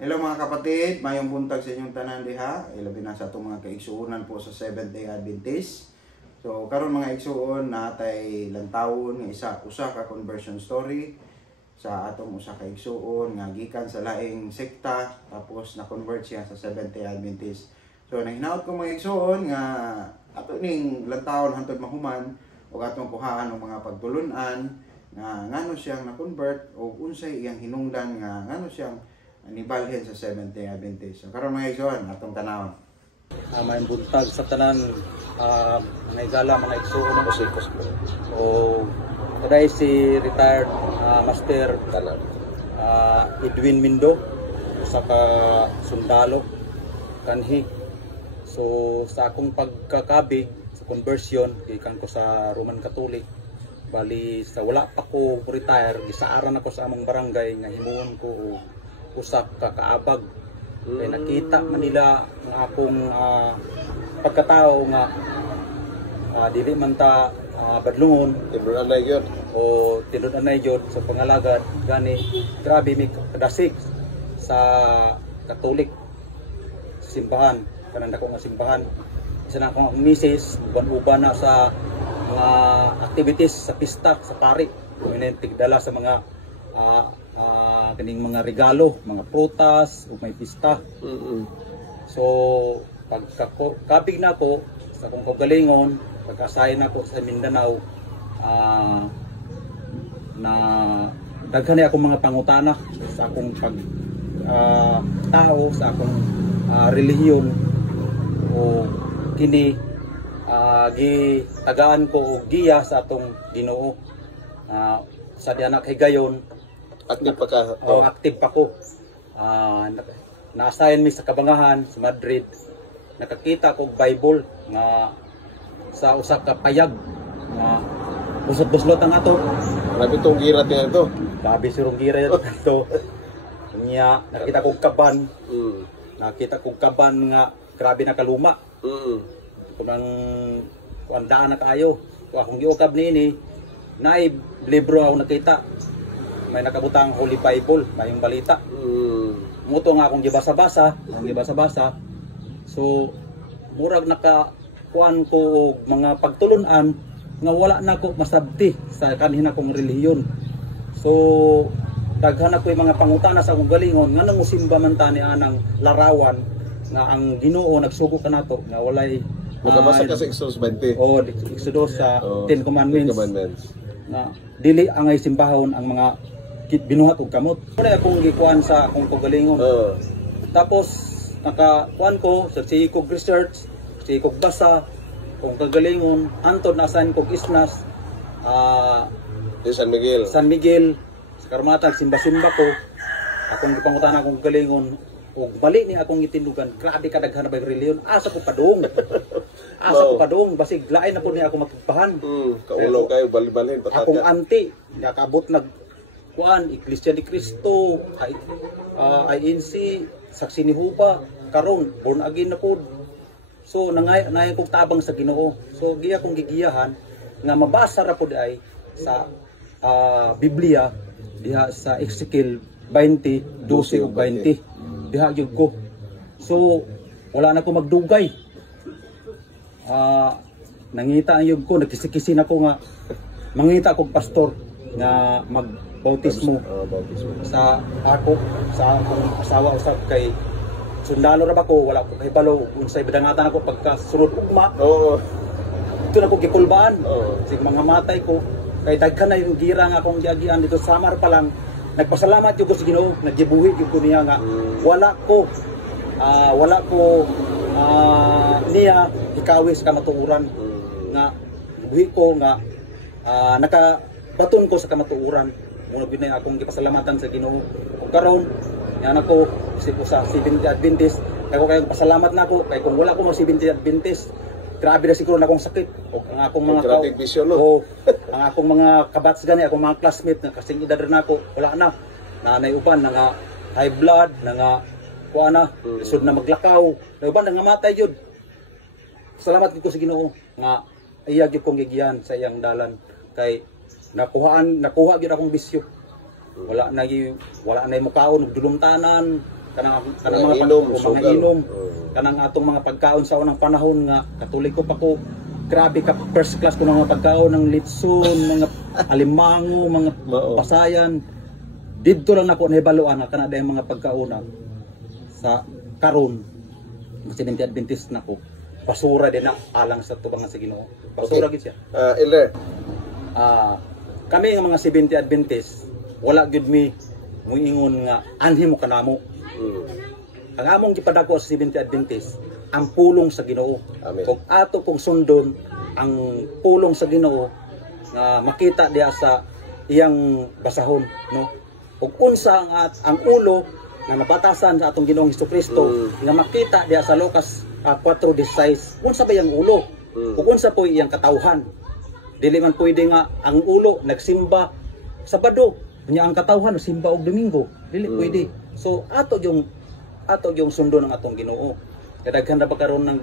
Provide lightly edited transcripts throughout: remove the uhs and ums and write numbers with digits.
Hello mga kapatid, mayong buntag sa inyong tanan diha. Ilabi na sa atong mga kaigsuonan po sa Seventh-day Adventist. So karon mga igsuon natay lantawon nga usa ka conversion story sa atong usa ka igsuon nga gikan sa laing sekta tapos na-convert siya sa Seventh-day Adventist. So nahinaot ko mga igsuon nga ato ning lantawon hantod mahuman ug atong kuhaan ng mga pagtulunan nga ngano siyang na-convert o unsay iyang hinungdan nga ngano siyang nibalhin sa Seventh-day Adventist. So karon mga igsuon atong tanawon. May buntag sa tanan mga igala mga igsuon ng usikos ko. O today si retired master Edwin Mindo usa ka sundalo kanhi. So sa akong pagkakabig sa conversion gikan ko sa Roman Catholic, bali sa wala pa ko retire gisaaran ako sa among barangay nga himuon ko usak ka kaabag. Kaya nakita man nila ang akong pagkatao nga dili man ta badlungon tinud-anay gyud o tinud-anay gyud sa pangalagad gani grabe mi kadasig sa Katolik simbahan kanang dako nga simbahan. Isa na akong misis uban-uban na sa mga activities sa pista sa pari kuminentig dala sa mga kaning mga regalo, mga prutas, o may pista. So, pagkabig na ako sa akong kagalingon, pagkasayin ako sa Mindanao, na daghan akong mga pangutana sa akong tao, sa akong relihiyon, o kini gitagaan ko og giya sa atong Ginoo. Sa diana kay gayon active pa ka? Active pa ko. Na-assign mi sa Kabangahan sa Madrid. Nakakita ko Bible nga sa usa ka payag nga busot-buslot ang ato. Grabe tong gira niya ito. Grabe surong gira ito. Nya nakita ko kaban. Nakita ko kaban nga grabe na kaluma. Kunang kuandaan na kaayo. Kung akong giukab niini, naay libro ako nakita. May nakabutang Holy Bible, may yung balita. Muto nga akong gibasa-basa, So, murag nakakuan ko mga pagtulunan nga wala na ko masabti sa kanhin akong relihiyon. So, daghan ako yung mga pangutana sa akong galingon nga nang musimba man tani anang larawan nga ang Ginoo nagsugo kanato nga walay magabasa ka sa Exodus 20. Exodus sa 10 Commandments. Na dili angay simbahon ang mga binuhat og kamot. Wala akong gikuan sa akong kagalingon. Tapos nakakuan ko sa sikog research, sikog basa, kung kagalingon, antod na asan kog isnas San Miguel, sa Karmatag simba-simba ko. Akong gipangutan akong kagalingon ug bali ni akong itindugan. Grabe kadaghan na bay reliyon. Asa ko padung. Basig lain na po niya ako magpahan. Kaulo kayo bali-balhin patata. Akong auntie nakabot kuan Iglesia ni Cristo, INC, Saksi ni Hupa, karon born again na pod. So nangay kog tabang sa Ginoo. So giya kong gigiyahan nga mabasa ra pod ay sa Biblia diha sa Ezekiel 20, 12 ug 20. Diha gyud ko. So wala na ko magdugay. Nangita ang ko, nagkisi-kisi na ko nga mangita kog pastor nga magbautismo sa akong asawa usab kay sundalo ra ba ko, wala ko kahibalo unsay bidangatan ako pagka sunod ugma. Ito na ko gikulbaan. Sig mga matay ko kay daghan na yung gira nga akong giagian dito sa Samar pa lang. Nagpasalamat yung ko sa Ginoo, naggibuhi yung ko niya nga wala ko niya ikawis kamatuuran nga buhi ko nga nakabaton ko sa kamatuuran. Muna binay akong gipasalamatan sa Ginoo. Ug karon yan ako sa Seventh-day Adventist. Ako kayong pasalamat na ako kay kung wala ko mo Seventh-day Adventist, grabe na siguro na akong sakit. O ang akong mga ang akong mga kabats gani, akong mga classmate na kasing edad na ako, wala na. Nanay uban na nga high blood, na nga kuana, lisod na maglakaw, na uban na nga matay jud. Salamat gid ko sa Ginoo nga iya gyud kong gigiyan sa iyang dalan kay nakuha gyud akong bisyo. Wala na mukaon og dulumtanan, kanang Mga mga inom, mga sugal. inom, kanang atong mga pagkaon sa unang panahon nga katoliko pa ko. Grabe ka first class ko ng mga pagkaon ng litson, mga alimango, mga Mao. pasayan. Didto lang nako nahibaluan na kana dayang mga pagkaon sa karon. Seventh Adventist nako. Basura din na alang sa tubangan sa Ginoo. Basura gid siya. Elder, Kami nga mga Seventh Adventist, wala gid mi muingon nga anhi mo kanamo. Ang among gipadako sa Seventh Adventist, ang pulong sa Ginoo. Amen. Kung ato pong sundon ang pulong sa Ginoo nga makita diya sa iyang basahon, no? Ug unsa ang ulo nga nabatasan sa atong Ginoong Hestokristo nga makita diya sa Lucas 4:16, unsa ba yang ulo? Ug unsa po iyang katawhan? Dili man pwede nga ang ulo nagsimba Sabado, nya ang katawhan simba og Domingo. Dili pwede. So ato yung sundo ng atong Ginoo. Kadaghan na ba karon ng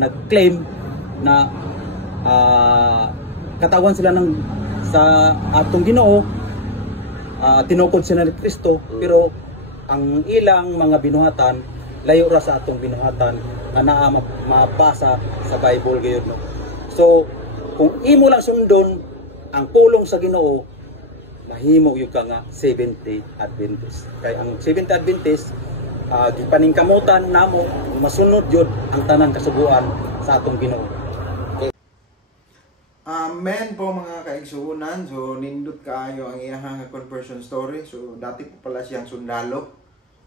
nag-claim na katawan sila ng sa atong Ginoo, tinukod sila ni Kristo, pero ang ilang mga binuhatan layo ra sa atong binuhatan nga naa mabasa sa Bible gayud, no. So kung imo lang sundon ang pulong sa Ginoo, mahimo yung ka nga 70 Adventist. Kaya ang 70 Adventist, gipaningkamutan namo masunod yun ang tanang kasuguan sa atong Ginoo. Amen po mga kaigsuunan. So nindot kaayo ang iyang conversion story. So dati po pala siyang sundalo.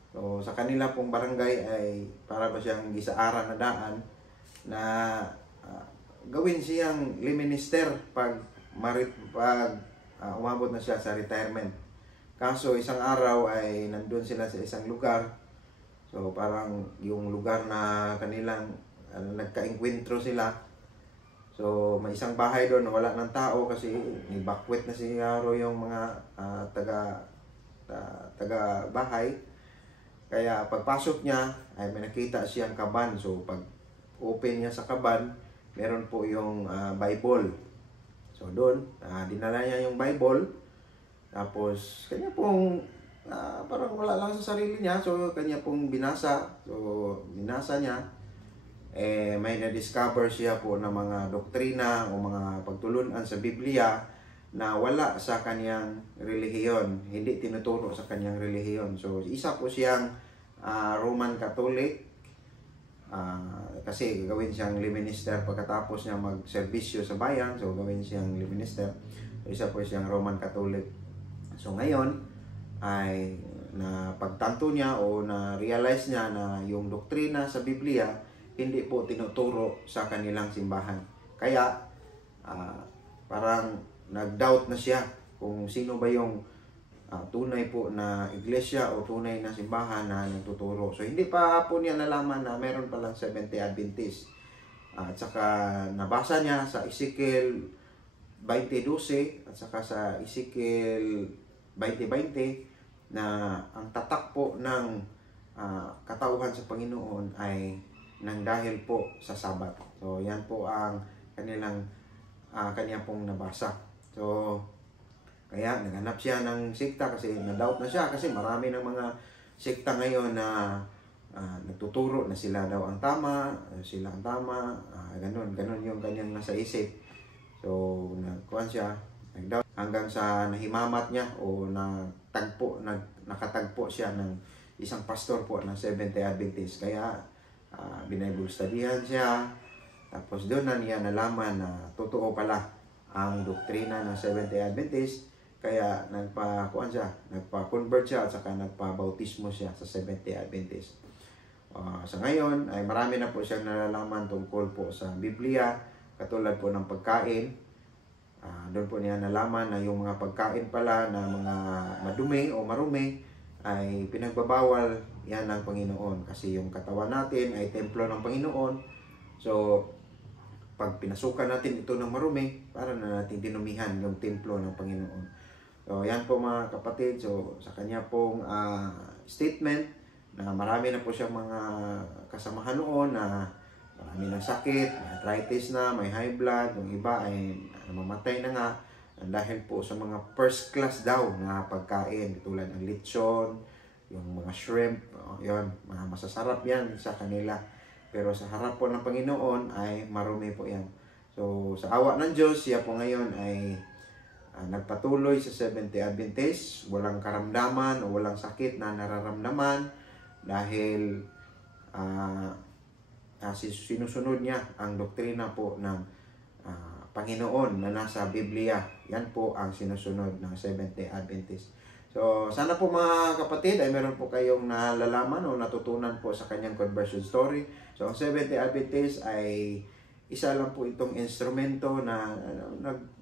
So sa kanila pong barangay ay para ba siyang gisaaran na daan na gawin siyang liminister pag umabot na siya sa retirement. Kaso isang araw ay nandun sila sa isang lugar. So parang yung lugar na kanilang nagka-enkwentro sila. So may isang bahay doon na wala ng tao kasi nibakwet na siguro yung mga taga bahay. Kaya pagpasok niya ay may nakita siyang kaban. So pag open niya sa kaban, meron po yung Bible. So doon, dinala niya yung Bible. Tapos kanya pong parang wala lang sa sarili niya. So kanya pong binasa. So binasa niya. May na-discover siya po ng mga doktrina o mga pagtulunan sa Biblia na wala sa kanyang relihiyon. Hindi tinuturo sa kanyang relihiyon. So isa po siyang Roman Catholic. Kasi gagawin siyang liminister pagkatapos niya magserbisyo sa bayan. So gawin siyang liminister. So, isa po siyang Roman Catholic. So ngayon ay na pagtanto niya o na-realize niya na yung doktrina sa Biblia hindi po tinuturo sa kanilang simbahan. Kaya parang nag-doubt na siya kung sino ba yung tunay po na iglesia o tunay na simbahan na nagtuturo. So hindi pa po niya nalaman na meron palang Seventh Adventist. At saka nabasa niya sa Ezekiel 20:12 at saka sa Ezekiel 20:20 na ang tatak po ng katauhan sa Panginoon ay nang dahil po sa Sabat. So yan po ang kanya pong nabasa. So kaya naghanap siya ng sekta kasi na-doubt na siya kasi marami ng mga sekta ngayon na nagtuturo na sila daw ang tama, ganun yung kanyang nasa isip. So nagkuhan siya, nag-doubt hanggang sa nahimamat niya o nakatagpo siya ng isang pastor po ng Seventh Adventist. Kaya Bible studyhan siya. Tapos doon na niya nalaman na totoo pala ang doktrina ng Seventh Adventist. Kaya nagpa-convert siya at saka nagpa-bautismo siya sa Seventh Adventist. Sa ngayon ay marami na po siyang nalalaman tungkol po sa Biblia, katulad po ng pagkain. Doon po niya nalaman na yung mga pagkain pala na mga madumi o marumi ay pinagbabawal yan ng Panginoon. Kasi yung katawan natin ay templo ng Panginoon. So pag pinasukan natin ito ng marumi, para na natin dinumihan yung templo ng Panginoon. So yan po mga kapatid. So sa kanya pong statement na marami na po siyang mga kasamahan noon na marami ng sakit, may arthritis na, may high blood, yung iba ay namamatay na nga dahil po sa mga first class daw na pagkain tulad ng lechon, yung mga shrimp, yun, mga masasarap yan sa kanila. Pero sa harap po ng Panginoon ay marumi po yan. So, sa awa ng Diyos, siya po ngayon ay nagpatuloy sa Seventh-day Adventist, walang karamdaman o walang sakit na nararamdaman dahil sinusunod niya ang doktrina po ng Panginoon na nasa Biblia. Yan po ang sinusunod ng Seventh-day Adventist. So, sana po mga kapatid ay meron po kayong nalalaman o natutunan po sa kanyang conversion story. So, ang Seventh-day Adventist ay isa lang po itong instrumento na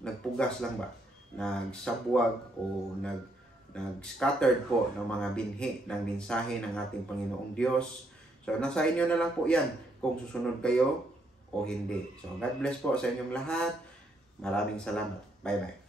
nagpugas lang ba? Nagsabwag o nag-scattered po ng mga binhi ng mensahe ng ating Panginoong Diyos. So, nasa inyo na lang po yan kung susunod kayo o hindi. So, God bless po sa inyong lahat. Maraming salamat. Bye-bye.